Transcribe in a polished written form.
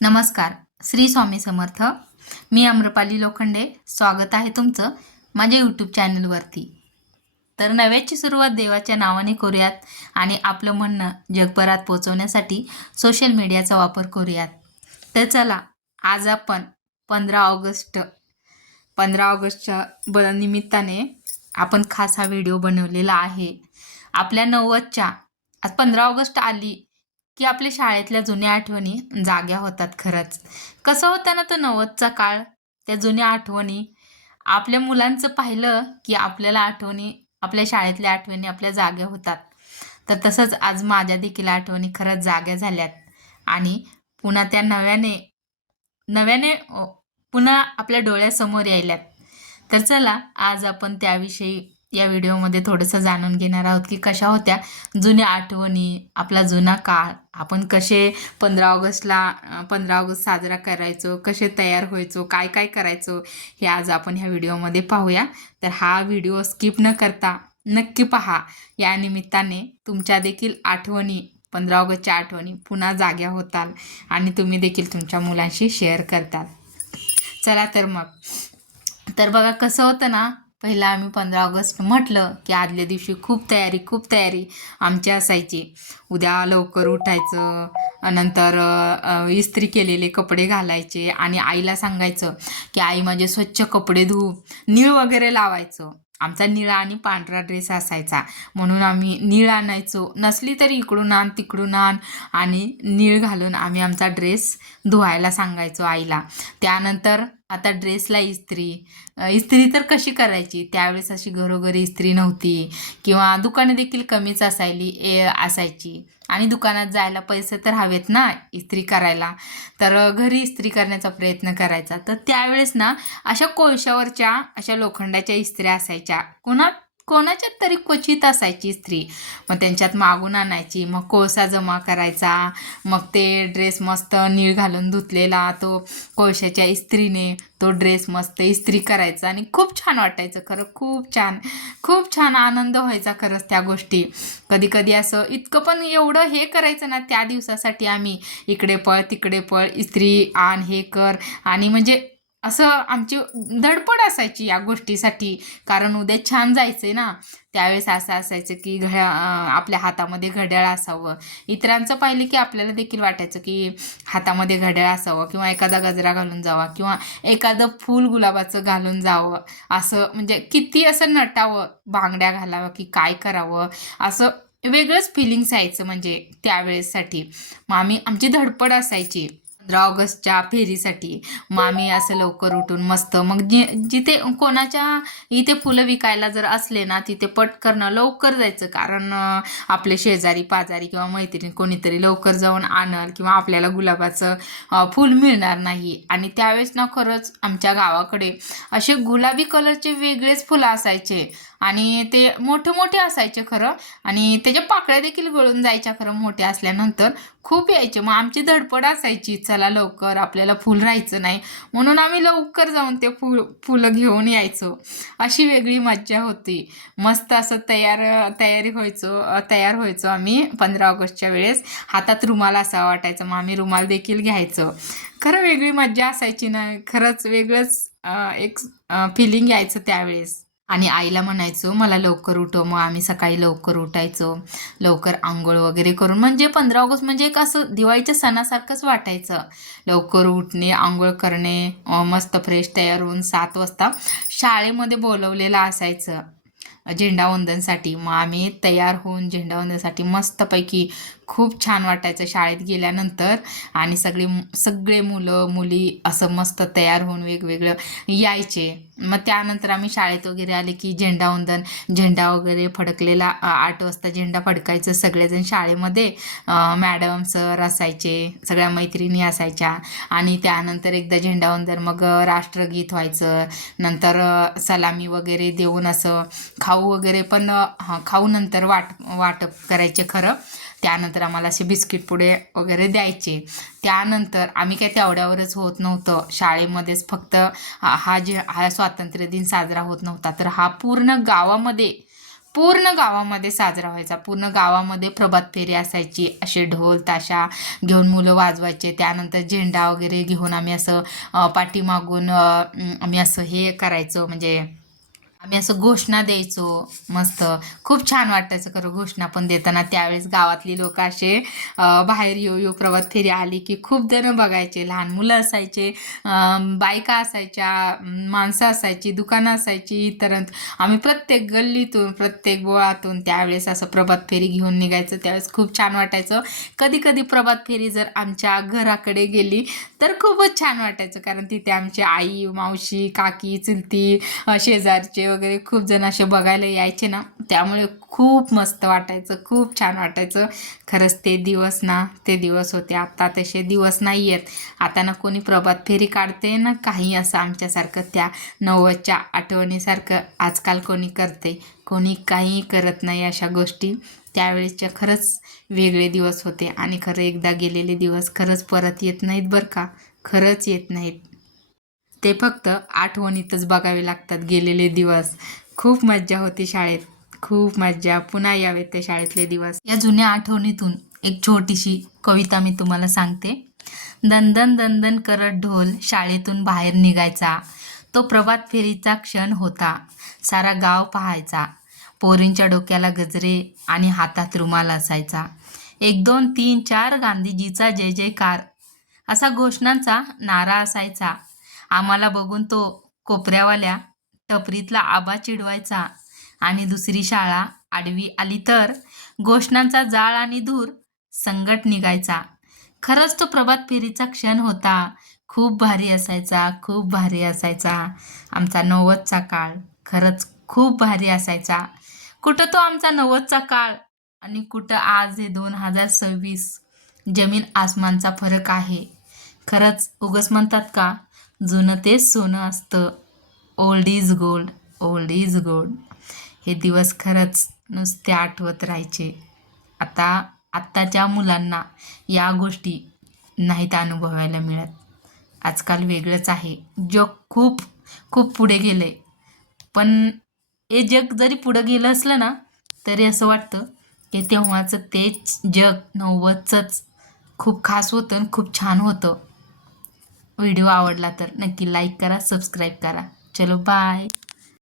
नमस्कार. श्री स्वामी समर्थ. मी अम्रपाली लोखंडे. स्वागत आहे तुमचं माझ्या यूट्यूब चॅनलवरती. तर नव्याची सुरुवात देवाच्या नावाने करूयात आणि आपलं म्हणणं जगभरात पोचवण्यासाठी सोशल मीडियाचा वापर करूयात. तर चला, आज आपण 15 ऑगस्टच्या निमित्ताने आपण खास हा व्हिडिओ बनवलेला आहे. आपल्या 90च्या आज 15 ऑगस्ट आली की आपल्या शाळेतल्या जुन्या आठवणी जाग्या होतात. खरंच कसं होतं ना तो 90चा काळ, त्या जुन्या आठवणी आपल्या मुलांचं पाहिलं की आपल्याला आठवणी, आपल्या शाळेतल्या आठवणी आपल्या जाग्या होतात. तर तसंच आज माझ्या देखील आठवणी खरंच जाग्या झाल्यात आणि पुन्हा त्या नव्याने नव्याने पुन्हा आपल्या डोळ्यासमोर यायल्यात. तर चला, आज आपण त्याविषयी या व्हिडिओमध्ये थोडंसं जाणून घेणार आहोत की कशा होत्या जुन्या आठवणी, आपला जुना काळ, आपण कसे 15 ऑगस्ट साजरा करायचो, कसे तयार व्हायचो, काय काय करायचो, हे आज आपण ह्या व्हिडिओमध्ये पाहूया. तर हा व्हिडिओ स्किप न करता नक्की पहा. या निमित्ताने तुमच्या देखील आठवणी, 15 ऑगस्टच्या आठवणी पुन्हा जाग्या होताल आणि तुम्ही देखील तुमच्या मुलांशी शेअर करताल. चला तर मग. तर बघा कसं होतं ना, पहिला आम्ही 15 ऑगस्ट म्हटलं की आदल्या दिवशी खूप तयारी आमची असायची. उद्या लवकर उठायचं, नंतर इस्त्री केलेले कपडे घालायचे आणि आईला सांगायचं की आई माझे स्वच्छ कपडे धुव, नीळ वगैरे लावायचं. आमचा निळा आणि पांढरा ड्रेस असायचा म्हणून आम्ही नीळ आणायचो, नसली तरी इकडून आण तिकडून आण आणि नीळ घालून आम्ही आमचा ड्रेस धुवायला सांगायचो आईला. त्यानंतर आता ड्रेसला इस्त्री तर कशी करायची, त्यावेळेस अशी घरोघरी इस्त्री नव्हती किंवा दुकाने देखील कमीच असायची आणि दुकानात जायला पैसे तर हवेत ना इस्त्री करायला. तर घरी इस्त्री करण्याचा प्रयत्न करायचा. तर त्यावेळेस ना अशा कोळशावरच्या अशा लोखंडाच्या इस्त्र्या असायच्या, कोणाच्यात तरी क्वचित असायची इस्त्री. मग त्यांच्यात मागून आणायची, मग कोळसा जमा करायचा, मग ते ड्रेस मस्त नीळ घालून धुतलेला तो कोळशाच्या इस्त्रीने तो ड्रेस मस्त इस्त्री करायचा आणि खूप छान वाटायचं. खरं खूप छान आनंद व्हायचा खरंच त्या गोष्टी. कधी कधी असं इतकं पण एवढं हे करायचं ना त्या दिवसासाठी आम्ही, इकडे पळ तिकडे पळ, इस्त्री आण, हे कर, आणि म्हणजे असं आमची धडपड असायची या गोष्टीसाठी, कारण उद्या छान जायचंय ना. त्यावेळेस असं असायचं की आपल्या हातामध्ये घड्याळ असावं. इतरांचं पाहिलं की आपल्याला देखील वाटायचं की हातामध्ये घड्याळ असावं किंवा एखादा गजरा घालून जावा किंवा एखादं फूल गुलाबाचं घालून जावं. असं म्हणजे किती असं नटावं, बांगड्या घालावं की काय करावं, असं वेगळंच फिलिंग्स यायचं म्हणजे त्यावेळेससाठी. मग आमची धडपड असायची 15 ऑगस्टच्या फेरीसाठी. मग आम्ही असं लवकर उठून मस्त मग जिथे कोणाच्या इथे फुलं विकायला जर असले ना तिथे पटकन लवकर जायचं, कारण आपले शेजारी पाजारी किंवा मैत्रीण कोणीतरी लवकर जाऊन आणल किंवा आपल्याला गुलाबाचं फूल मिळणार नाही. आणि त्यावेळेस ना खरंच आमच्या गावाकडे असे गुलाबी कलरचे वेगळेच फुलं असायचे आणि ते मोठे असायचे खरं, आणि त्याच्या पाकळ्या देखील गळून जायच्या खरं मोठ्या असल्यानंतर, खूप यायचे. मग आमची धडपड असायची, चला लवकर, आपल्याला फुल राहायचं नाही म्हणून आम्ही लवकर जाऊन ते फुलं घेऊन यायचो. अशी वेगळी मज्जा होती. मस्त असं तयार व्हायचो आम्ही 15 ऑगस्टच्या वेळेस. हातात रुमाल असा वाटायचं, मग आम्ही रुमाल देखील घ्यायचो. खरं वेगळी मज्जा असायची ना, खरंच वेगळंच एक फिलिंग यायचं त्यावेळेस. आणि आईला म्हणायचो मला लवकर उठव, मग आम्ही सकाळी लवकर उठायचो, लवकर आंघोळ वगैरे करून. म्हणजे 15 ऑगस्ट म्हणजे एक असं दिवाळीच्या सणासारखंच वाटायचं. लवकर उठणे, आंघोळ करणे, मस्त फ्रेश तयार होऊन 7 वाजता शाळेमध्ये बोलवलेलं असायचं झेंडावंदनसाठी. मग आम्ही तयार होऊन झेंडावंदनसाठी मस्तपैकी खूप छान वाटायचं शाळेत गेल्यानंतर. आणि सगळे मुलं मुली असं मस्त तयार होऊन वेगवेगळं यायचे. मग त्यानंतर आम्ही शाळेत वगैरे आले की झेंडा वगैरे फडकलेला, 8 वाजता झेंडा फडकायचं सगळेजण शाळेमध्ये. मॅडम सर असायचे, सगळ्या मैत्रिणी असायच्या. आणि त्यानंतर एकदा झेंडावंदन मग राष्ट्रगीत व्हायचं, नंतर सलामी वगैरे देऊन असं खाऊ वगैरे पण खाऊ नंतर वाटप करायचे खरं. त्यानंतर आम्हाला असे बिस्किट पुडे वगैरे द्यायचे. त्यानंतर आम्ही काय तेवढ्यावरच होत नव्हतं शाळेमध्येच, फक्त हा स्वातंत्र्य दिन साजरा होत नव्हता, तर हा पूर्ण गावामध्ये पूर्ण गावामध्ये साजरा व्हायचा. पूर्ण गावामध्ये प्रभात फेरी असायची. असे ढोल ताशा घेऊन मुलं वाजवायचे. त्यानंतर झेंडा वगैरे घेऊन आम्ही असं पाठीमागून आम्ही असं हे करायचो, म्हणजे आम्ही असं घोषणा द्यायचो. मस्त खूप छान वाटायचं खरं घोषणा पण देताना. त्यावेळेस गावातली लोक असे बाहेर येऊ प्रभात फेरी आली की खूप जण बघायचे. लहान मुलं असायचे, बायका असायच्या, माणसं असायची, दुकानं असायची, इतर आम्ही प्रत्येक गल्लीतून प्रत्येक बोळातून त्यावेळेस असं प्रभात फेरी घेऊन निघायचं. त्यावेळेस खूप छान वाटायचं. कधी कधी प्रभात फेरी जर आमच्या घराकडे गेली तर खूपच छान वाटायचं, कारण तिथे आमची आई, मावशी, काकी, चुलती, शेजारचे वगैरे खूप जण असे बघायला यायचे ना. त्यामुळे खूप मस्त वाटायचं, खूप छान वाटायचं. खरंच ते दिवस ना, ते दिवस होते. आता तसे दिवस नाही आहेत. आता ना कोणी प्रभात फेरी काढते ना काही असं आमच्यासारखं त्या 90च्या आठवणीसारखं आजकाल कोणी करते. कोणी काही करत नाही अशा गोष्टी. त्यावेळेसच्या खरंच वेगळे दिवस होते. आणि खरं एकदा गेलेले दिवस खरंच परत येत नाहीत बरं का, खरंच येत नाहीत. ते फक्त आठवणीतच बघावे लागतात गेलेले दिवस. खूप मज्जा होती शाळेत, खूप मज्जा. पुन्हा यावेत त्या शाळेतले दिवस. या जुन्या आठवणीतून एक छोटीशी कविता मी तुम्हाला सांगते. दंदन दंदन करत ढोल शाळेतून बाहेर निघायचा. तो प्रभात फेरीचा क्षण होता. सारा गाव पाहायचा. पोरींच्या डोक्याला गजरे आणि हातात रुमाल असायचा. 1 2 3 4 गांधीजीचा जय जयकार असा घोषणांचा नारा असायचा. आम्हाला बघून तो कोपऱ्यावाल्या टपरीतला आबा चिडवायचा. आणि दुसरी शाळा आडवी आली तर घोषणांचा जाळ आणि धूर संगट निघायचा. खरंच तो प्रभात फेरीचा क्षण होता. खूप भारी असायचा, खूप भारी असायचा आमचा 90चा काळ. खरंच खूप भारी असायचा. कुठं तो आमचा 90चा काळ आणि कुठं आज हे 2026. जमीन आसमानचा फरक आहे. खरंच उगच म्हणतात का, जुनं तेच सोनं असतं. Old is gold, old is gold. हे दिवस खरंच नुसते आठवत राहायचे. आत्ताच्या मुलांना या गोष्टी नाहीत अनुभवायला मिळत. आजकाल वेगळंच आहे. जग खूप खूप पुढे गेले. पण हे जग जरी पुढं गेलं असलं ना, तरी असं वाटतं की तेव्हाचं तेच जग 90चंच खूप खास होतं आणि खूप छान होतं. व्हिडिओ आवडला तर नक्की लाईक करा, सबस्क्राईब करा. चलो बाय.